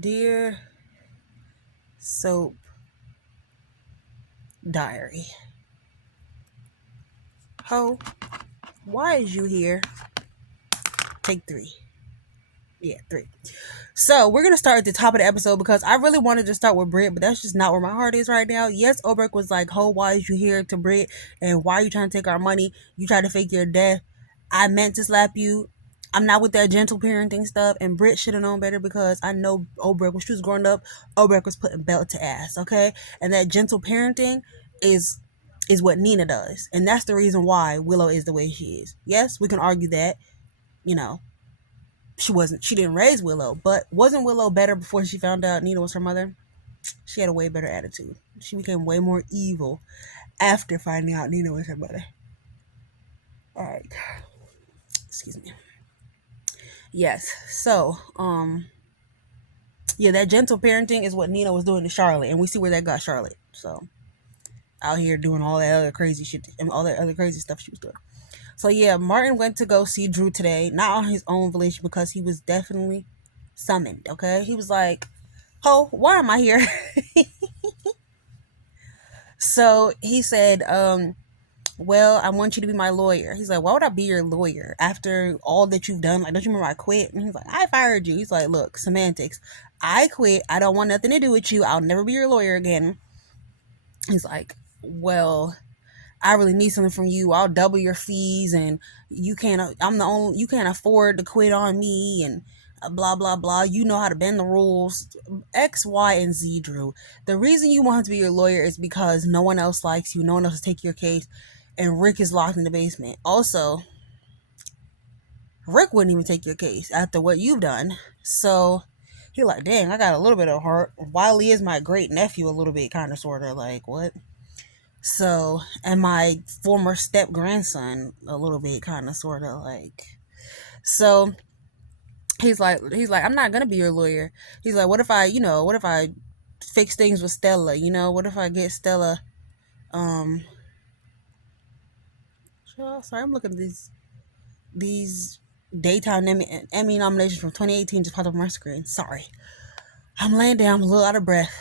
Dear Soap Diary. Ho, why is you here? Take three. Yeah, three. So we're gonna start at the top of the episode because I really wanted to start with Brit, but that's just not where my heart is right now. Yes, Oberk was like, "Ho, why is you here?" to Brit, and why are you trying to take our money? You try to fake your death. I meant to slap you. I'm not with that gentle parenting stuff, and Brit should have known better because I know Oberk when she was growing up, Oberk was putting belt to ass, okay? And that gentle parenting is what Nina does, and that's the reason why Willow is the way she is. Yes, we can argue that, you know, she didn't raise Willow, but wasn't Willow better before she found out Nina was her mother? She had a way better attitude. She became way more evil after finding out Nina was her mother. All right, excuse me. Yes, so yeah, that gentle parenting is what Nina was doing to Charlotte, and we see where that got Charlotte. So out here doing all that other crazy shit and all that other crazy stuff she was doing. So yeah, Martin went to go see Drew today, not on his own volition because he was definitely summoned. Okay, he was like, "Oh, why am I here?" So he said, well, I want you to be my lawyer. He's like, why would I be your lawyer after all that you've done? Like, don't you remember I quit? And he's like, I fired you. He's like, look, semantics. I quit. I don't want nothing to do with you. I'll never be your lawyer again. He's like, well, I really need something from you. I'll double your fees, and you can't afford to quit on me, and blah blah blah. You know how to bend the rules. X, Y, and Z, Drew. The reason you want him to be your lawyer is because no one else likes you. No one else will take your case, and Rick is locked in the basement. Also, Rick wouldn't even take your case after what you've done. So he like, dang, I got a little bit of heart. Wiley is my great nephew, a little bit, kind of, sort of, like, what? So, and my former step grandson, a little bit, kind of, sort of, like. So he's like, I'm not gonna be your lawyer. He's like, what if I fix things with Stella? What if I get Stella? Um, sorry, I'm looking at these daytime Emmy nominations from 2018 just popped up on my screen. Sorry, I'm laying down, I'm a little out of breath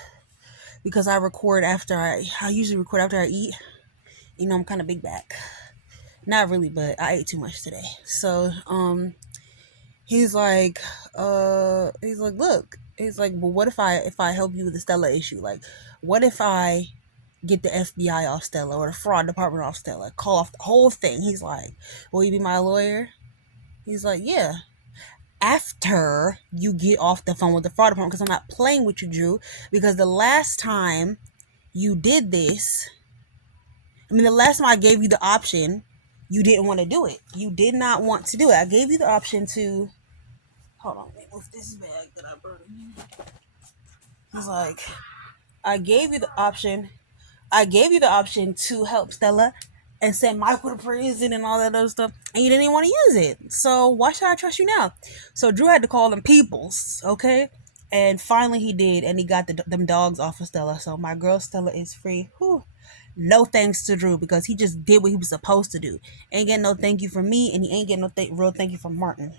because I usually record after I eat. I'm kind of big back. Not really, but I ate too much today. So, he's like, look, he's like, well, what if I help you with the Stella issue? Like, what if I get the FBI off Stella or the fraud department off Stella, call off the whole thing? He's like, will you be my lawyer? He's like, yeah. After you get off the phone with the fraud department, because I'm not playing with you, Drew, because the last time you did this, the last time I gave you the option, you didn't want to do it. You did not want to do it. I gave you the option to. Hold on, let me move this bag that I burned. He's like, I gave you the option. I gave you the option to help Stella and send Michael to prison and all that other stuff, and you didn't even want to use it. So why should I trust you now? So Drew had to call them peoples, okay? And finally he did, and he got them dogs off of Stella. So my girl Stella is free. Whew. No thanks to Drew because he just did what he was supposed to do. Ain't getting no thank you from me, and he ain't getting no real thank you from Martin.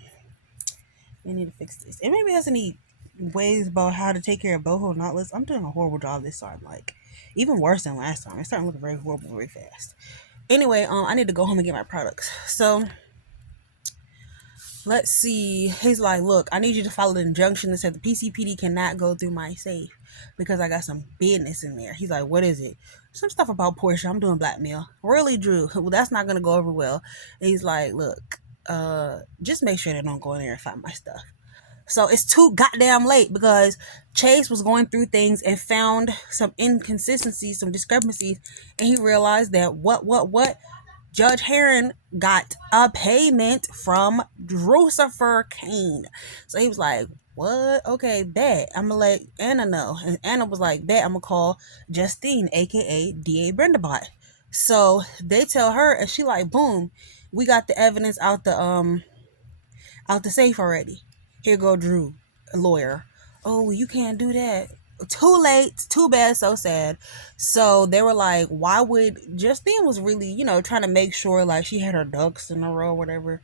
We need to fix this. And maybe has any ways about how to take care of boho knotless. I'm doing a horrible job this time. Like, even worse than last time. It's starting looking very horrible very fast. Anyway, I need to go home and get my products. So let's see. He's like, look, I need you to follow the injunction that said the PCPD cannot go through my safe because I got some business in there. He's like, what is it? Some stuff about Portia. I'm doing blackmail. Really, Drew? Well, that's not gonna go over well. And he's like, look, just make sure they don't go in there and find my stuff. So it's too goddamn late because Chase was going through things and found some inconsistencies, some discrepancies, and he realized that what Judge Heron got a payment from Drucifer Kane. So he was like, what? Okay, bet. I'm gonna let Anna know. And Anna was like, bet I'm gonna call Justine, aka DA Brendabot. So they tell her, and she like, boom, we got the evidence out the safe already. Here go Drew, a lawyer. Oh, you can't do that. Too late. Too bad. So sad. So they were like, why would Justine was really, trying to make sure like she had her ducks in a row, whatever.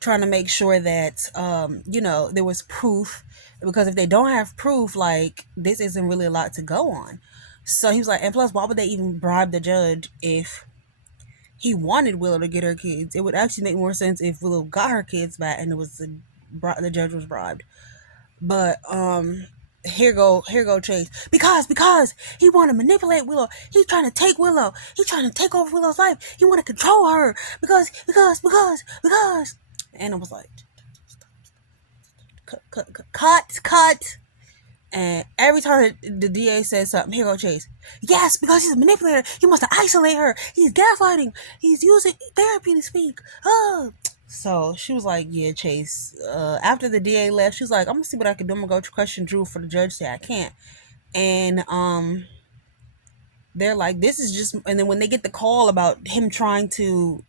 trying to make sure that there was proof, because if they don't have proof, like, this isn't really a lot to go on. So he was like, and plus, why would they even bribe the judge if he wanted Willow to get her kids? It would actually make more sense if Willow got her kids back and it was the judge was bribed. But here go Chase, because he want to manipulate Willow. He's trying to take Willow. He's trying to take over Willow's life. He want to control her because. And I was like, cut. And every time the DA says something, here go Chase. Yes, because he's a manipulator. He wants to isolate her. He's gaslighting. He's using therapy to speak. Oh. So she was like, yeah, Chase. After the DA left, she was like, I'm going to see what I can do. I'm going to go question Drew for the judge say I can't. And they're like, this is just... And then when they get the call about him trying to,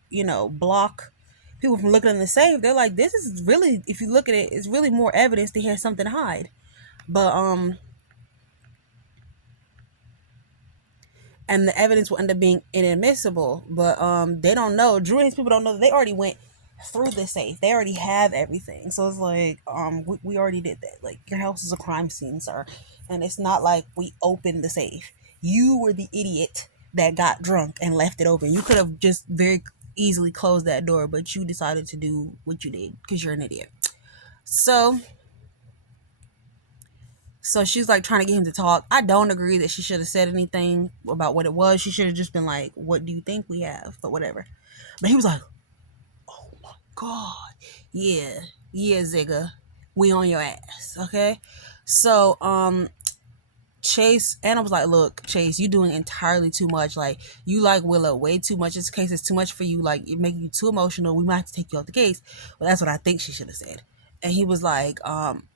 block people from looking in the safe, they're like, this is really... If you look at it, it's really more evidence that he has something to hide. But and the evidence will end up being inadmissible. But they don't know. Drew and his people don't know that they already went through the safe. They already have everything. So it's like, we already did that. Like, your house is a crime scene, sir. And it's not like we opened the safe. You were the idiot that got drunk and left it open. You could have just very easily closed that door, but you decided to do what you did because you're an idiot. So she's like trying to get him to talk. I don't agree that she should have said anything about what it was. She should have just been like, what do you think we have? But whatever. But he was like, oh my God. Yeah, Zigga. We on your ass. Okay. So Chase, and I was like, look, Chase, you doing entirely too much. Like, you like Willow way too much. This case is too much for you. Like, it making you too emotional. We might have to take you off the case. Well, that's what I think she should have said. And he was like,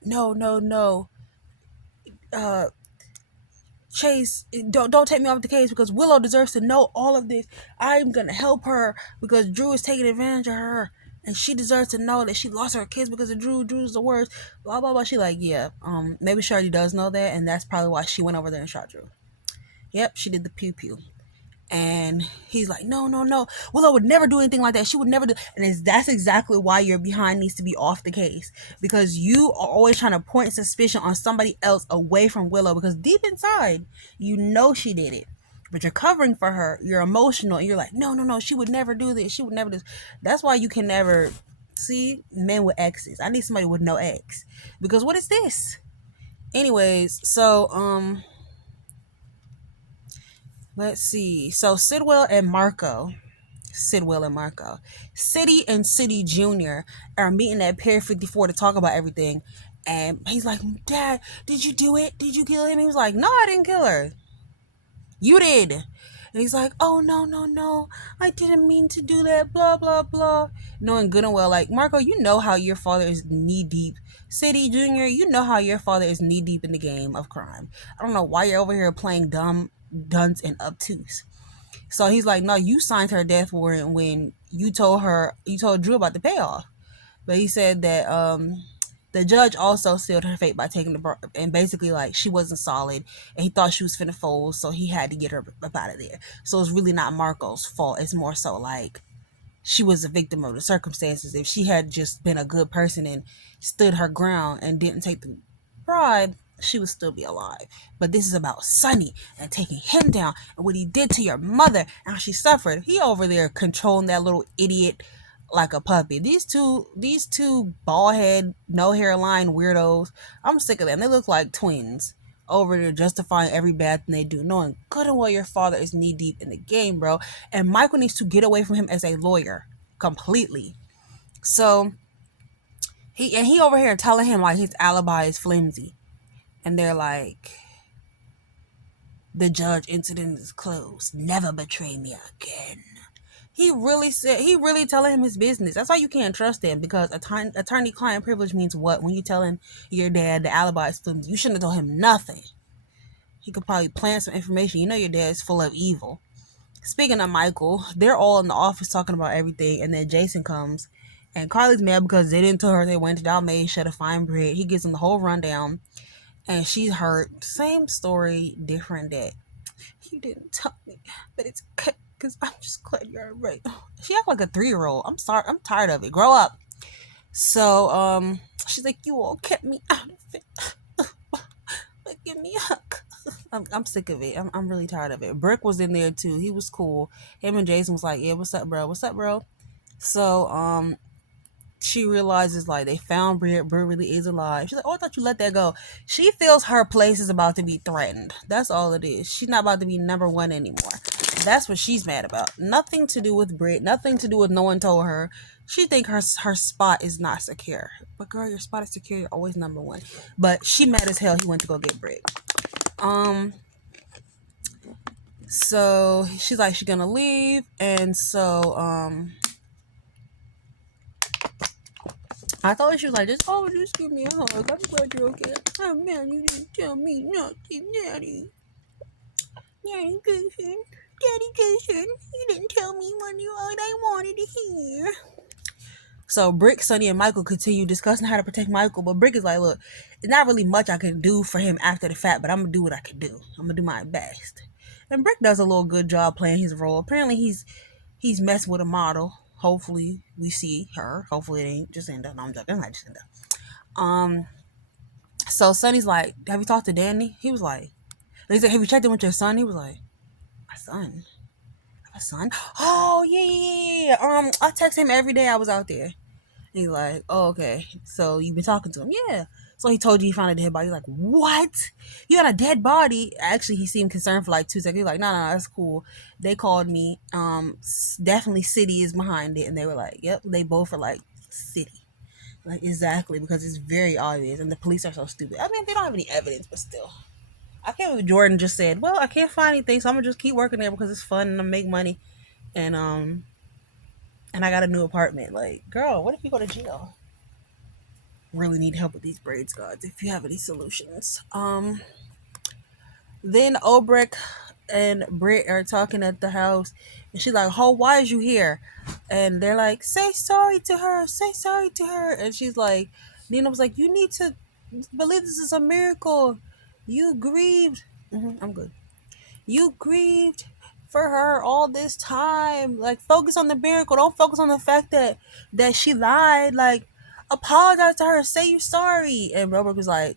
no. Chase, don't take me off the case, because Willow deserves to know all of this. I'm gonna help her because Drew is taking advantage of her, and she deserves to know that she lost her kids because of Drew. Drew's the worst. Blah blah blah. She like, yeah. Maybe Shirley does know that, and that's probably why she went over there and shot Drew. Yep, she did the pew pew. And he's like, no. Willow would never do anything like that. She would never do. And that's exactly why your behind needs to be off the case. Because you are always trying to point suspicion on somebody else away from Willow. Because deep inside, you know she did it. But you're covering for her. You're emotional. And you're like, no. She would never do this. She would never do this. That's why you can never... See, men with exes. I need somebody with no ex. Because what is this? Anyways, so, let's see. So Sidwell and Marco, City and City Jr. are meeting at Pier 54 to talk about everything. And he's like, Dad, did you do it? Did you kill him? He was like, no, I didn't kill her. You did. And he's like, oh, no. I didn't mean to do that. Blah, blah, blah. Knowing good and well, like, Marco, you know how your father is knee deep. City Jr., you know how your father is knee deep in the game of crime. I don't know why you're over here playing dumb, dunce, and obtuse. So he's like, no, you signed her death warrant when you told Drew about the payoff. But he said that the judge also sealed her fate by taking and basically, like, she wasn't solid and he thought she was finna fold, so he had to get her up out of there. So it's really not Marco's fault. It's more so like she was a victim of the circumstances. If she had just been a good person and stood her ground and didn't take the bribe, she would still be alive. But this is about Sonny and taking him down and what he did to your mother and how she suffered. He over there controlling that little idiot like a puppy. These two bald head, no hairline weirdos, I'm sick of them. They look like twins over there justifying every bad thing they do, knowing good and well your father is knee deep in the game, bro. And Michael needs to get away from him as a lawyer completely. So he over here telling him like his alibi is flimsy. And they're like, the judge incident is closed. Never betray me again. He really telling him his business. That's why you can't trust him, because attorney-client privilege means what? When you telling your dad the alibi is flimsy, you shouldn't have told him nothing. He could probably plant some information. You know your dad is full of evil. Speaking of Michael, they're all in the office talking about everything, and then Jason comes, and Carly's mad because they didn't tell her they went to Dalmatia to find bread. He gives them the whole rundown. And she's hurt. Same story, different day. You didn't tell me, but it's because I'm just glad you're right. She act like a 3-year-old. I'm sorry. I'm tired of it. Grow up. So she's like, you all kept me out of it. But give me a hug. I'm sick of it. I'm really tired of it. Brick was in there too. He was cool. Him and Jason was like, yeah, what's up, bro? What's up, bro? So she realizes like they found Britt. Britt really is alive. She's like, oh, I thought you let that go. She feels her place is about to be threatened. That's all it is. She's not about to be number one anymore. That's what she's mad about. Nothing to do with Britt. Nothing to do with no one told her. She think her spot is not secure. But girl, your spot is secure. You're always number one. But she mad as hell. He went to go get Britt. So she's like she's gonna leave, and so I thought she was like, just give me a hug. I'm glad you're okay. Oh man, you didn't tell me nothing, Daddy. Daddy Gushin. Daddy Gushin. You didn't tell me what I wanted to hear. So Brick, Sonny, and Michael continue discussing how to protect Michael, but Brick is like, look, it's not really much I can do for him after the fact, but I'm gonna do what I can do. I'm gonna do my best. And Brick does a little good job playing his role. Apparently he's messing with a model. Hopefully we see her. Hopefully it ain't just end up. No, I'm joking. It's not just end up. So Sonny's like, have you talked to Danny? He was like, he said, have you checked in with your son? He was like, my son? My son? Oh yeah. I text him every day I was out there. And he's like, oh, okay. So you've been talking to him? Yeah. So he told you he found a dead body. He's like, what? You got a dead body? Actually, he seemed concerned for like 2 seconds. He's like, no, that's cool. They called me. Definitely City is behind it. And they were like, yep. They both are like, City. Like, exactly. Because it's very obvious. And the police are so stupid. I mean, they don't have any evidence, but still. I can't believe Jordan just said, well, I can't find anything, so I'm going to just keep working there because it's fun and I make money. And I got a new apartment. Like, girl, what if you go to jail? Really need help with these braids, gods, if you have any solutions. Then Obrecht and Britt are talking at the house, and she's like, "Oh, why is you here?" And they're like, "Say sorry to her, say sorry to her." And she's like, Nina was like, "You need to believe this is a miracle. You grieved." I'm good. You grieved for her all this time. Like, focus on the miracle. Don't focus on the fact that she lied. Like, apologize to her. Say you're sorry. And Robert was like,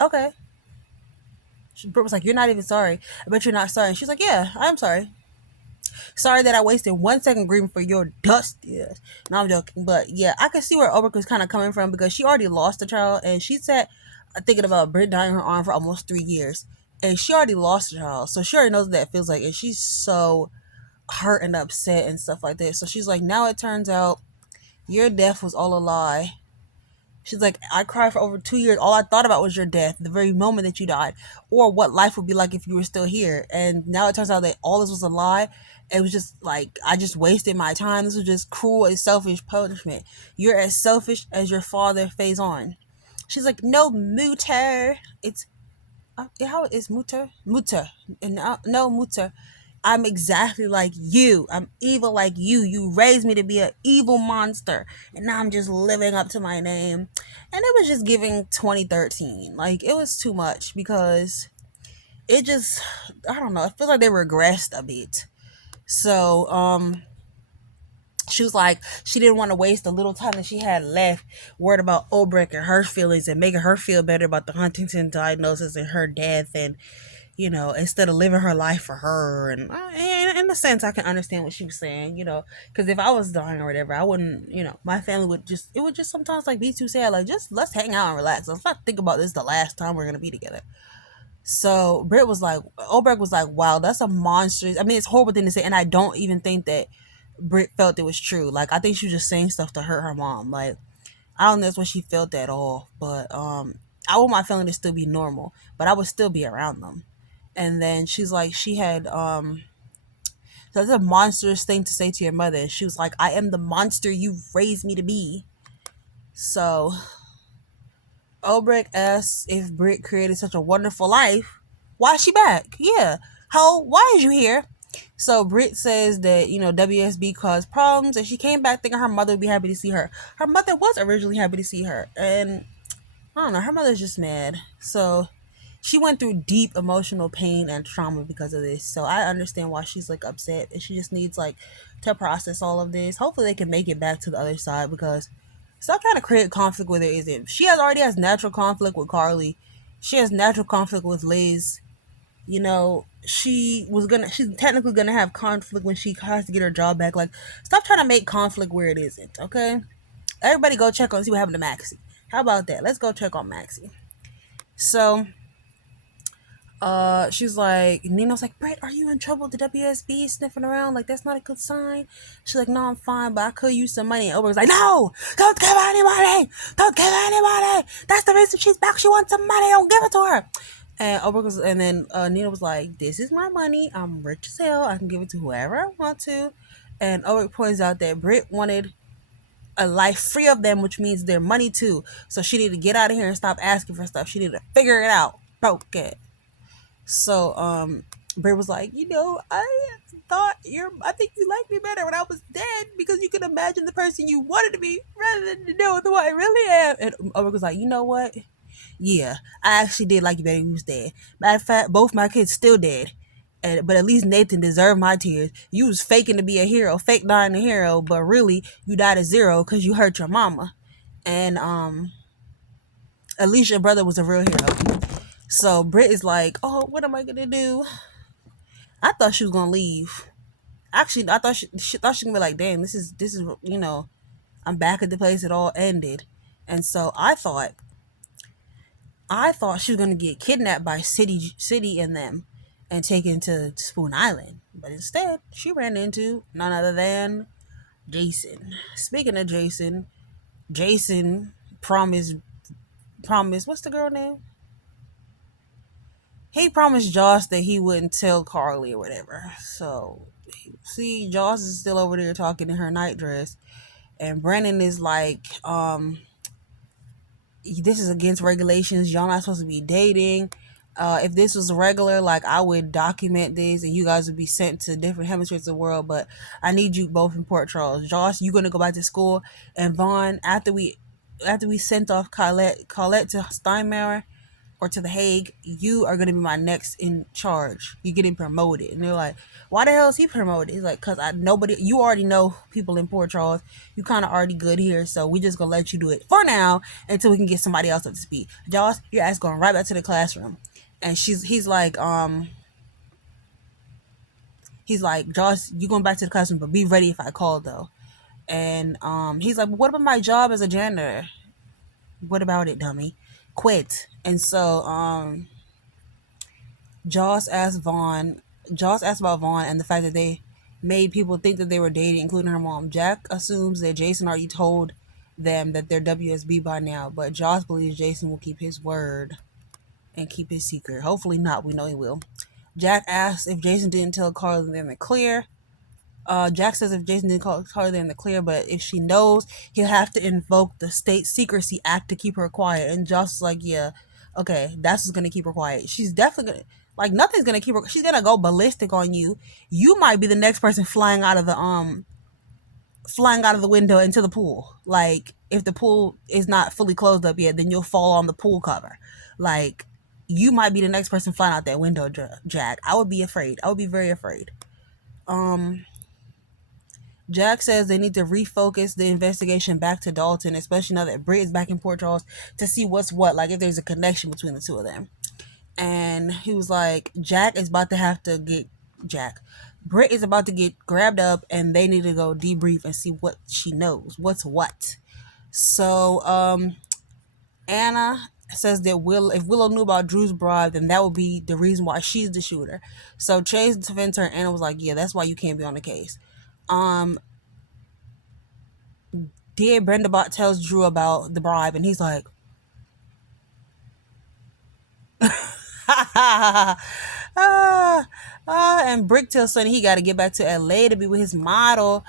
okay. Brooke was like, you're not even sorry. I bet you're not sorry. And she's like, yeah, I'm sorry. Sorry that I wasted 1 second grieving for your dust. Yes. No, I'm joking. But yeah, I can see where Oberk was kind of coming from because she already lost a child. And she said, thinking about Britt dying in her arm for almost 3 years. And she already lost a child. So she already knows what that feels like. And she's so hurt and upset and stuff like that. So she's like, now it turns out your death was all a lie. She's like, I cried for over 2 years. All I thought about was your death, the very moment that you died, or what life would be like if you were still here. And now it turns out that all this was a lie. It was just like, I just wasted my time. This was just cruel and selfish punishment. You're as selfish as your father, Faison. She's like, no, Mutter. It's, how is Mutter? Mutter. And no, Mutter. I'm exactly like you. I'm evil like you. You raised me to be an evil monster. And now I'm just living up to my name. And it was just giving 2013. Like, it was too much because it just, I don't know. It feels like they regressed a bit. So, she was like, she didn't want to waste the little time that she had left worried about Obrecht and her feelings and making her feel better about the Huntington diagnosis and her death, and instead of living her life for her. And in a sense, I can understand what she was saying, because if I was dying or whatever, I wouldn't, my family it would just sometimes like be too sad. Like, just let's hang out and relax. Let's not think about this the last time we're going to be together. So Britt was like, Obrecht was like, wow, that's a monstrous. I mean, it's a horrible thing to say. And I don't even think that Britt felt it was true. Like, I think she was just saying stuff to hurt her mom. Like, I don't know if what she felt at all. But I want my family to still be normal. But I would still be around them. And then she's like, she had that's a monstrous thing to say to your mother. And she was like, I am the monster you raised me to be. So Obrecht asks if Britt created such a wonderful life. Why is she back? Yeah. Why is you here? So Britt says that, WSB caused problems and she came back thinking her mother would be happy to see her. Her mother was originally happy to see her. And I don't know, her mother's just mad. So she went through deep emotional pain and trauma because of this. So I understand why she's like upset, and she just needs like to process all of this. Hopefully they can make it back to the other side, because stop trying to create conflict where there isn't. She has already has natural conflict with Carly. She has natural conflict with Liz. You know, she's technically gonna have conflict when she has to get her job back. Like, stop trying to make conflict where it isn't, okay? Everybody go check on see what happened to Maxie. How about that? Let's go check on Maxie. So she's like, Nino's like, Britt, are you in trouble with the WSB sniffing around? Like, that's not a good sign. She's like, no, I'm fine, but I could use some money. And Ober's like, no, don't give her any money. Don't give her any money. That's the reason she's back. She wants some money. Don't give it to her. And and then Nina was like, this is my money. I'm rich as hell. I can give it to whoever I want to. And Ober points out that Britt wanted a life free of them, which means their money too. So she needed to get out of here and stop asking for stuff. She needed to figure it out. Broke it. So Bray was like, I think you liked me better when I was dead, because you can imagine the person you wanted to be rather than to know who I really am. And Oprah was like, you know what? Yeah, I actually did like you better when you was dead. Matter of fact, both my kids still dead. But at least Nathan deserved my tears. You was faking to be a hero, fake dying a hero, but really you died at zero because you hurt your mama. And at least your brother was a real hero. So Britt is like, oh, what am I gonna do? I thought she was gonna leave. Actually, I thought she thought she was gonna be like, damn, this is I'm back at the place it all ended. And so I thought she was gonna get kidnapped by City and them and taken to Spoon Island. But instead, she ran into none other than Jason. Speaking of Jason, Jason promised what's the girl name? He promised Joss that he wouldn't tell Carly or whatever. So see, Joss is still over there talking in her nightdress, and Brennan is like, this is against regulations. Y'all not supposed to be dating. If this was regular, like, I would document this and you guys would be sent to different hemispheres of the world. But I need you both in Port Charles. Josh, you gonna go back to school, and Vaughn, after we sent off Colette to Steinmauer or to the Hague, you are gonna be my next in charge. You're getting promoted. And they're like, why the hell is he promoted? He's like, cause you already know people in Port Charles. You kind of already good here, so we just gonna let you do it for now until we can get somebody else up to speed. Josh, your ass going right back to the classroom. And he's like, Josh, you going back to the classroom, but be ready if I call though. And he's like, what about my job as a janitor? What about it, dummy? Quit. And so Joss asked about Vaughn and the fact that they made people think that they were dating, including her mom. Jack assumes that Jason already told them that they're WSB by now, but Joss believes Jason will keep his word and keep his secret. Hopefully not. We know he will. Jack asks if Jason didn't tell Carly they're in the clear. Jack says if Jason didn't call Carly in the clear, but if she knows, he'll have to invoke the State Secrecy Act to keep her quiet. And Joss is like, yeah, okay, that's what's gonna keep her quiet. She's definitely gonna, like, nothing's gonna keep her. She's gonna go ballistic on you. You might be the next person flying out of the window into the pool. Like, if the pool is not fully closed up yet, then you'll fall on the pool cover. Like, you might be the next person flying out that window, Jack. I would be afraid. I would be very afraid. Jack says they need to refocus the investigation back to Dalton, especially now that Britt is back in Port Charles, to see what's what, like if there's a connection between the two of them. And he was like, Britt is about to get grabbed up, and they need to go debrief and see what she knows, what's what. So Anna says that if Willow knew about Drew's bribe, then that would be the reason why she's the shooter. So Chase defends her, and Anna was like, yeah, that's why you can't be on the case. Dear Brendabot tells Drew about the bribe, and he's like, and Brick tells Sonny he got to get back to LA to be with his model.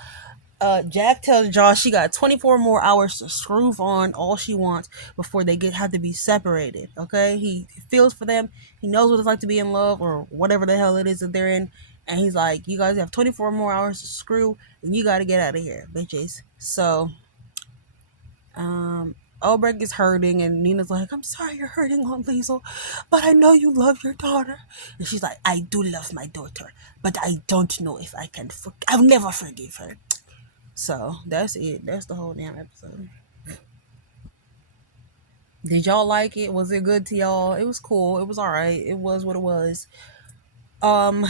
Jack tells Josh she got 24 more hours to screw on all she wants before they have to be separated. Okay, he feels for them. He knows what it's like to be in love or whatever the hell it is that they're in, and he's like, you guys have 24 more hours to screw, and you got to get out of here, bitches. So, Albrecht is hurting, and Nina's like, I'm sorry you're hurting, Aunt Liesel, but I know you love your daughter. And she's like, I do love my daughter, but I don't know if I can I'll never forgive her. So that's it. That's the whole damn episode. Did y'all like it? Was it good to y'all? It was cool. It was alright. It was what it was. Um,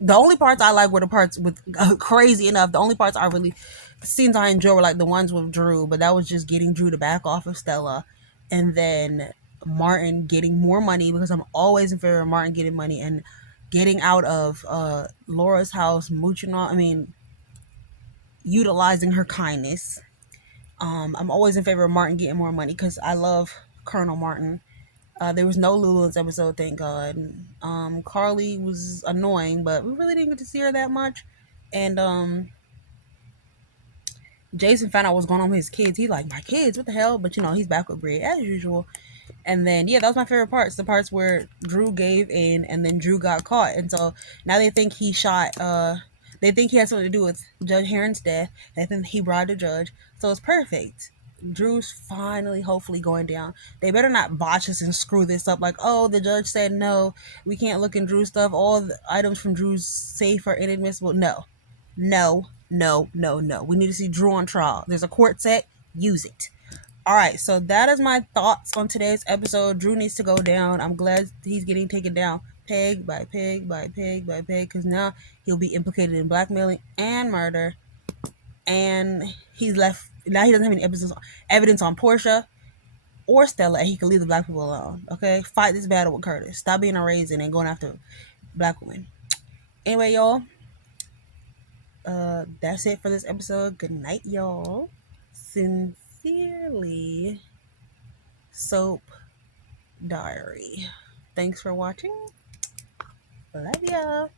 the only parts I like were the parts with crazy enough. The only parts I really scenes I enjoy were like the ones with Drew, but that was just getting Drew to back off of Stella, and then Martin getting more money, because I'm always in favor of Martin getting money and getting out of Laura's house, mooching on. I mean, utilizing her kindness. I'm always in favor of Martin getting more money because I love Colonel Martin. There was no Lulu in this episode, thank God. Carly was annoying, but we really didn't get to see her that much. And Jason found out what's going on with his kids. He's like, my kids, what the hell? But he's back with Brie as usual. And then that was my favorite parts. The parts where Drew gave in and then Drew got caught. And so now they think he shot they think he has something to do with Judge Heron's death. They think he bribed the judge. So it's perfect. Drew's finally hopefully going down. They better not botch us and screw this up like, oh, the judge said no, we can't look in Drew's stuff. All the items from Drew's safe are inadmissible. No. No. No. No. No. We need to see Drew on trial. There's a court set. Use it. All right, so that is my thoughts on today's episode. Drew needs to go down. I'm glad he's getting taken down peg by peg by peg by peg, because now he'll be implicated in blackmailing and murder. And he's left, now he doesn't have any evidence on Portia or Stella, and he can leave the black people alone. Okay, fight this battle with Curtis. Stop being a raisin and going after black women. Anyway, y'all, that's it for this episode. Good night, y'all. Sincerely, Soap Diary. Thanks for watching. Love ya.